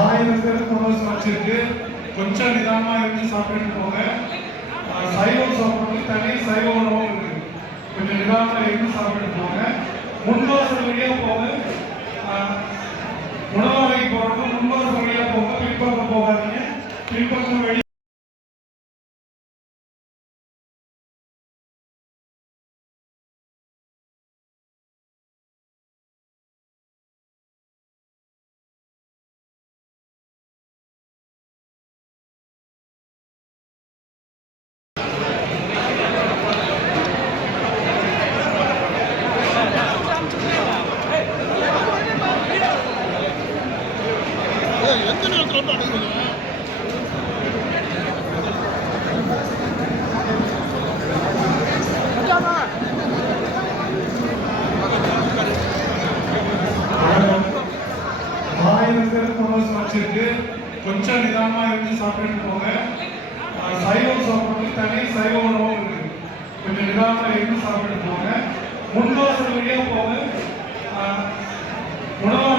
ஆயிரம் பேருக்கு உணவு சமைச்சிருக்கு கொஞ்சம் நிதானமா இருந்து சாப்பிட்டு போங்க சைவம் சாப்பிட்றது தனி சைவ உணவும் இருக்கு கொஞ்சம் நிதானமா இருந்து சாப்பிட்டு போங்க முன்வாசல் வழியா போங்க திருப்பதி எத்தனை நேரத்தில் அடிக்கிறீங்க? வச்சிருக்கு. கொஞ்சம் நிதானமா இருந்து சாப்பிட்டு போங்க. சைவம் சாப்பிட்டு தனி சைவ உணவும் இருக்கு. கொஞ்சம் நிதானமா இருந்து சாப்பிட்டு போங்க. முன்வாசல் வழியா போங்க. உணவு